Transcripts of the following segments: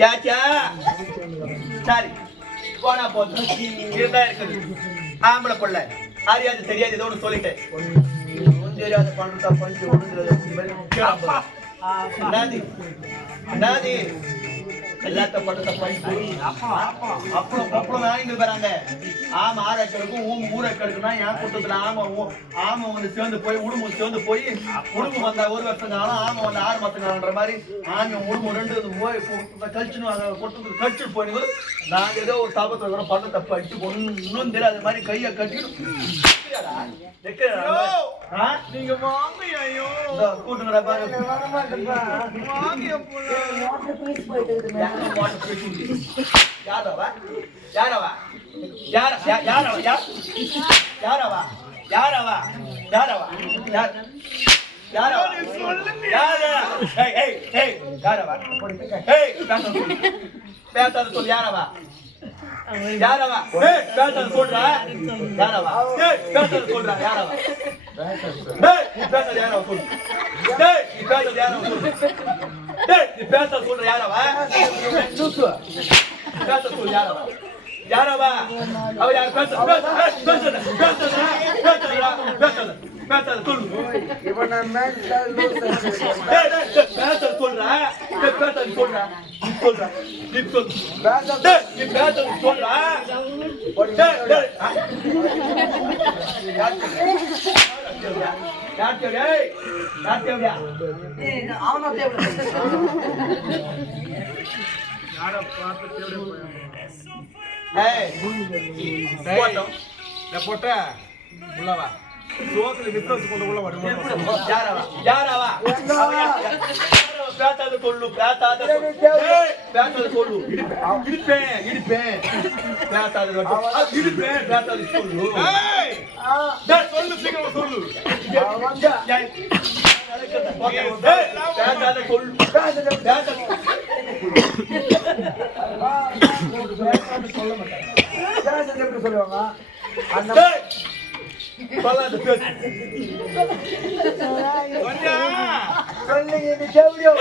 கேட்டியா சரி போனா போதும் இருந்தா இருக்குது ஆம்பளை பிள்ளை அறியாது தெரியாது ஏதோ ஒன்று சொல்லிட்டேன் ஒன்றும் தெரியாத பண்றதா பண்ணி ஒன்று நாதி எல்லாத்த பண்றத பண்ணி அப்புறம் வாங்கிட்டு வராங்க ஆமா ஆராய்ச்சிக்கும் ஊரக்கெடுக்குன்னா என் கூட்டத்துல ஆமை வந்து சேர்ந்து போய் உடும்பு சேர்ந்து போய் உடும்பு வந்தா 1 வருஷம் காலம் ஆமை வந்து 6 மாசம் காலன்ற மாதிரி ஆமை உடும்பு 2 போய் கழிச்சுன்னு கொட்டு கழிச்சுட்டு போயிடுது நாங்க ஏதோ ஒரு தாபத்துல பண்ண தப்பு அடிச்சு ஒன்னும் தெரியாத மாதிரி கையை கட்டிட்டு நீங்க வாங்கையோ கூட்டுங்கிற பாரு யாரவா யாரவா யாரவா யாரவா யாரவா யாரவா பேசாத சொல் யாரவா யாரவா பேசாத சொல்றா யாரவா பேசாத சொல்றா யாரவா நீ பேசாத யாரவா சொல்லு நீ பேசாத யாரவா சொல்லு நீ பேசாத சொல்ற யாரவா பேசாத சொல் யாரவா யாரவா அவ யார் பேசாத பேசாத பேசாத பேசாத பேசாத சொல்லு இவன மென்டல் பேசாத சொல்றா பேசாத சொல்றா சொல்றா நீ சொல் நீ பேசாத சொல்றா போட்ட உள்ளவா சோத்துல வித்தோஸ் கொண்டு உள்ள வரும் யாரவா யாரவா பேசாத சொல்லு பேசாத சொல்லு இடிப்பேன் இடிப்பேன் பேசாத இடிப்பேன் பேசாத சொல்லு சொல்லு சீக்கிரம் சொல்லு பேசாத சொல்லு சொல்ல மாட்டேன் சொல்லுவாங்க சொல்லாத பேசு சொல்லுங்க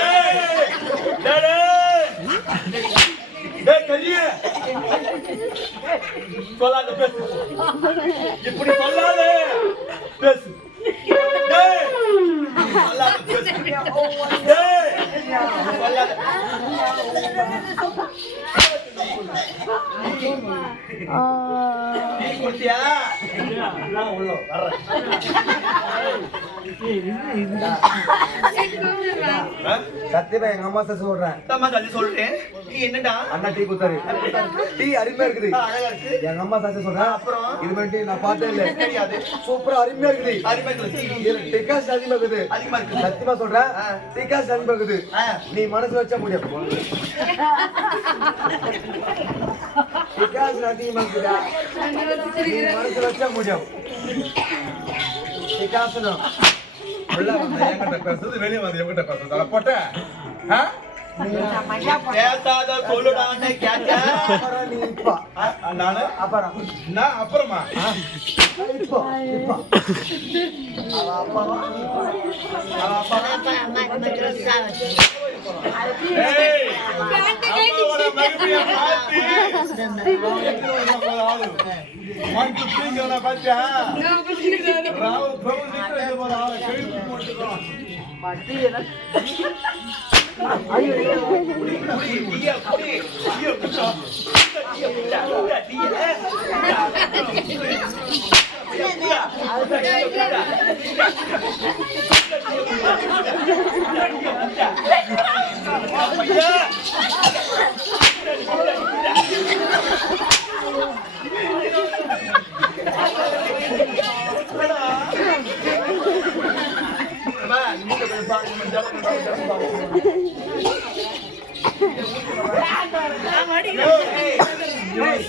தேவையோ சொல்லாத பேசு இப்படி சொல்லாத பேசு சொல்லாத பேசு நீ குடிச்சியா நான் உள்ள வர்றேன் சத்தியமா எங்க அம்மா சொல்றேன் சொல்றேன் நீ என்னடா அண்ணா டீ குத்தாரு டீ அருமையா இருக்குது அழகா இருக்கு எங்க அம்மா சாட்சி சொல்றேன் அப்புறம் இது மாதிரி நான் பார்த்தேன் இல்ல தெரியாது சூப்பரா அருமையா இருக்குது அருமையா இருக்கு இதுல டிகாஸ் அதிகமா இருக்குது அதிகமா இருக்கு சத்தியமா சொல்றேன் டிகாஸ் அதிகமா இருக்குது நீ மனசு வச்சா முடியும் டிகாஸ் அதிகமா இருக்குதா நீ மனசு வச்சா முடியும் டிகாசனம் உள்ள வந்து என்கிட்ட பேசுறது வெளியே வந்து என்கிட்ட பேசுறது போட்ட பேசாத சொல்லுடான்னு கேட்டா நீ இப்ப நானு அப்புறம் நான் அப்புறமா இப்போ இப்போ அம்மாவோட மகிமையை பார்த்து மஞ்சு தீங்கிறன பாத்தியா ராவ பிரபு ஆளை கழுத்து போட்டுக்கிறான்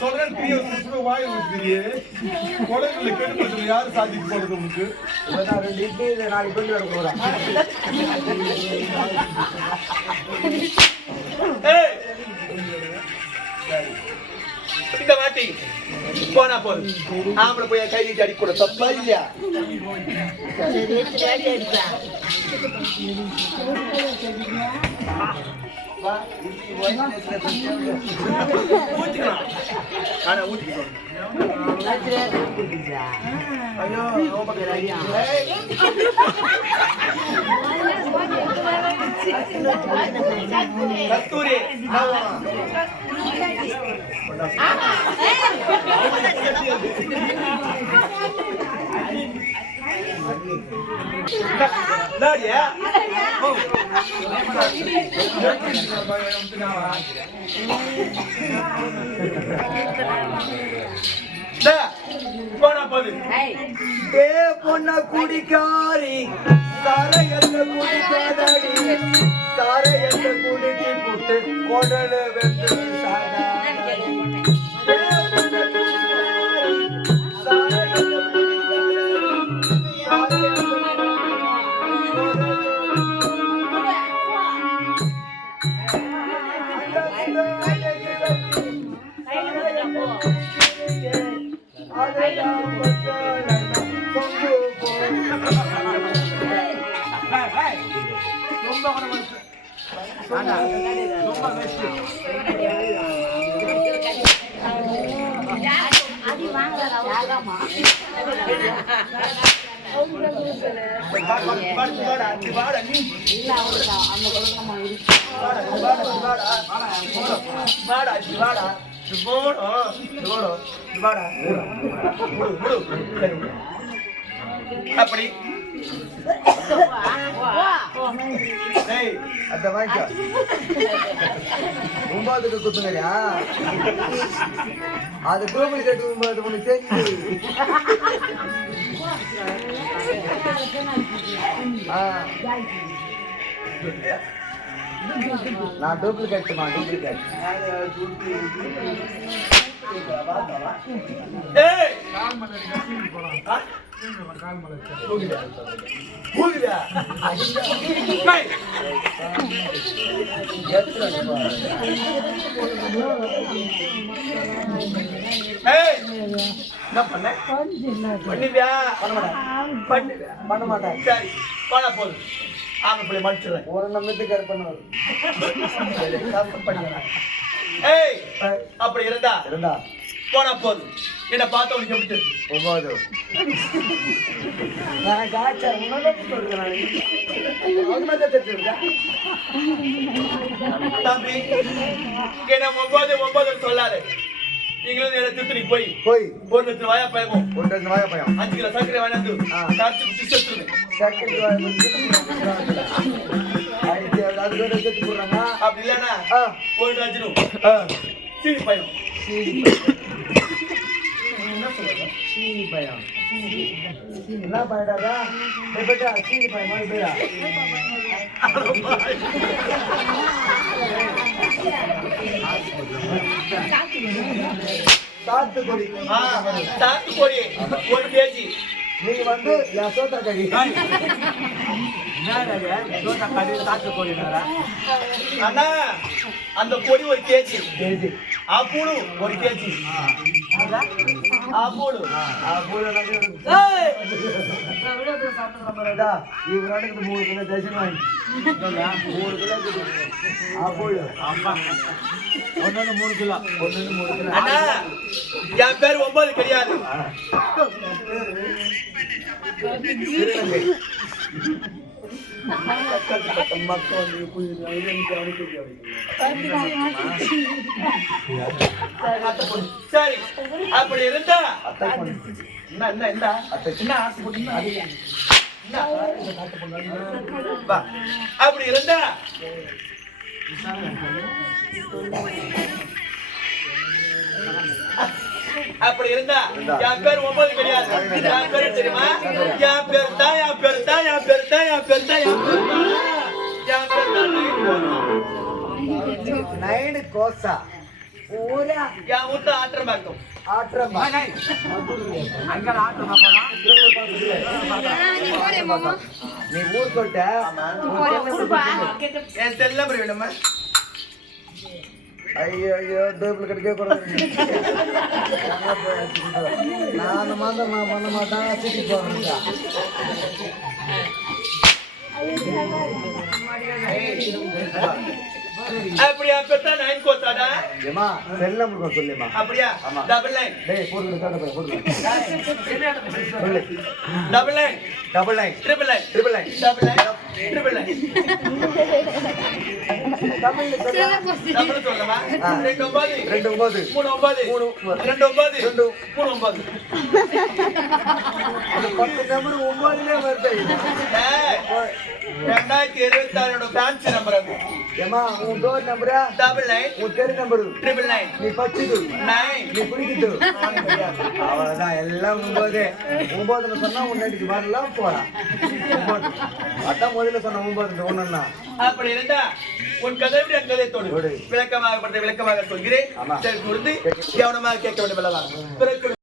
சொல்றேன் வாய் ஊத்துறியே குடத்துல கெடுப்பதில் யாரு சாதிக்க போறது உங்களுக்கு 2 இட்லி 4 பேர் வர போறா இந்த வாட்டி போனா போதும் ஆம்பளை போய் கை நீட்டி அடி கூட தப்பா இல்லையா வா இப்படி போய் ஊத்திக்கலாம் ஆனா ஊத்திக்கோ ஐயோ ரொம்ப கரையா கஸ்தூரி நாடியா போனா போது ஏ பொண்ணா குடிக்காரி சாரையல்ல குடிக்காதடி சாரையல்ல குடிக்கி புட்டு கொடல வெட்டு சாடா அப்படி அத வாங்கிக்க ஒன்பதுக்கு குத்துங்கயா அது டூப்ளிகேட் ஒன்பது ஒண்ணு செஞ்சு நான் டூப்ளிகேட் டூப்ளிகேட் என்ன பண்ண பண்ணுவியா பண்ண மாட்டேன் சரி போனா போதும் ஆமா பிள்ளை மடிச்சிடுறேன் ஒரு நம்பிக்கை பண்ணுவாரு ஏய் அப்படி இருந்தா இருந்தா போனா போதும் என்ன பார்த்த உனக்கு எப்படி தெரியும்? ஒன்பது நான் காய்ச்சா தம்பி என்ன 9 சொல்லாரு நீங்களும் நேரம் திருத்தணி போய் போய் ஒரு லட்சம் வாயா பயமும் ஒரு டஜன் வாய பயம் 5 கிலோ சர்க்கரை வாங்கிட்டு காய்ச்சி குடிச்சு செத்துருங்க அப்படி இல்லைன்னா ஒரு டஜனும் சீனி பயம் சீனி பயம் என்ன பயடாதா பேட்டா சீனி பயம் மாதிரி பேரா சாத்துக்குடி சாத்துக்குடி 1 கேஜி நீங்க வந்து என் சோத்தா கறி அண்ணா அந்த பொடி 1 கேஜி கேஜி ஆப்பூடு 1 கேஜி ஆப்பூடு இவராடுக்கு 3 கிலோ தரிசனம் வாங்கி 3 கிலோ ஆப்போடு ஒன்னு 3 கிலோ அண்ணா என் பேர் 9 கிடையாது சரி அப்படி இருந்தா என்ன அப்படி இருந்தா அப்படி இருந்தா என் பேர் 9 கிடையாது என் பேர் தெரியுமா என் பேர் தான் நைன் கோசா பூரா என் வீட்டு ஆற்றமாக்கும் ஆற்றமா நீ ஊர் சொல்லிட்ட என் செல்ல வேணுமா ஐயோ ஐயோ டூப்ளிகேட் கூடாது நான் மாதம் நான் பண்ண மாட்டேன் சிட்டி போறேன் அப்படியா பெத்தா 9 கோத்தாடா ஏமா செல் நம்பர் கொஞ்சம் சொல்லுமா. அப்படியா ஆமா. டபுள் லைன் டேய் போடுங்க போடுங்க சொல்லு. Double line double line triple line triple line double line triple line தமிழ்ல சொல்லு. டபுள் சொல்லமா 2 9 2 9 3 9 2 9 2 3 9 அந்த 10 நம்பர் 9லே வருது. 2026 ஃபேன்சி நம்பர் அது ஏமா உன் டோர் நம்பரா டபுள் லைன் உன் தெரு நம்பரு ட்ரிபிள் லைன் நீ பச்சுது 9 நீ குடிக்குது அவ்வளவுதான் எல்லாம் 9 9ன்னு சொன்னா உன்னடிக்கு வரலாம் போறான். அதான் முதல்ல சொன்ன 9 ஒண்ணுன்னா அப்படி இருந்தா உன் கதை விட என் கதை தொடு. விளக்கமாக சொல்கிறேன் ஆமா. சரி, முடிந்து கவனமாக கேட்க வேண்டும் அல்லவா? பிறகு